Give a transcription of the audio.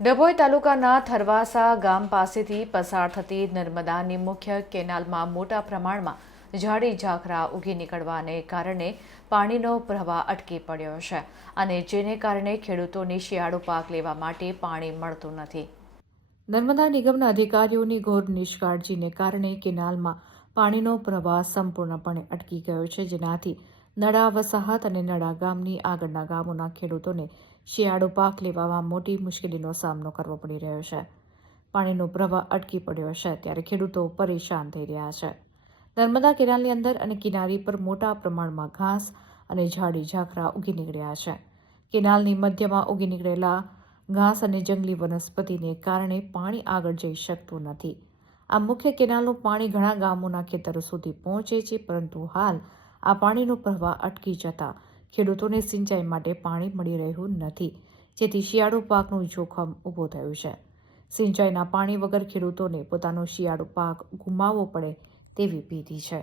ડભોઈ તાલુકાના થરવાસા ગામ પાસેથી પસાર થતી નર્મદાની મુખ્ય કેનાલમાં મોટા પ્રમાણમાં ઝાડી ઝાખરા ઉગી નીકળવાને કારણે પાણીનો પ્રવાહ અટકી પડ્યો છે અને જેને કારણે ખેડૂતોને શિયાળુ પાક લેવા માટે પાણી મળતું નથી. નર્મદા નિગમના અધિકારીઓની ઘોર નિષ્કાળજીને કારણે કેનાલમાં પાણીનો પ્રવાહ સંપૂર્ણપણે અટકી ગયો છે. જેનાથી નડા વસાહત અને નડા ગામની આગળના ગામોના ખેડૂતોને શિયાળુ પાક લેવામાં મોટી મુશ્કેલીનો સામનો કરવો પડી રહ્યો છે. પાણીનો પ્રવાહ અટકી પડ્યો છે ત્યારે ખેડૂતો પરેશાન થઈ રહ્યા છે. નર્મદા કેનાલની અંદર અને કિનારી પર મોટા પ્રમાણમાં ઘાસ અને ઝાડી ઝાખરા ઉગી નીકળ્યા છે. કેનાલની મધ્યમાં ઉગી નીકળેલા ઘાસ અને જંગલી વનસ્પતિને કારણે પાણી આગળ જઈ શકતું નથી. આ મુખ્ય કેનાલનું પાણી ઘણા ગામોના ખેતરો સુધી પહોંચે છે, પરંતુ હાલ આ પાણીનો પ્રવાહ અટકી જતા ખેડૂતોને સિંચાઈ માટે પાણી મળી રહ્યું નથી, જેથી શિયાળુ પાકનું જોખમ ઊભું થયું છે. સિંચાઈના પાણી વગર ખેડૂતોને પોતાનો શિયાળુ પાક ગુમાવવો પડે તેવી ભીતિ છે.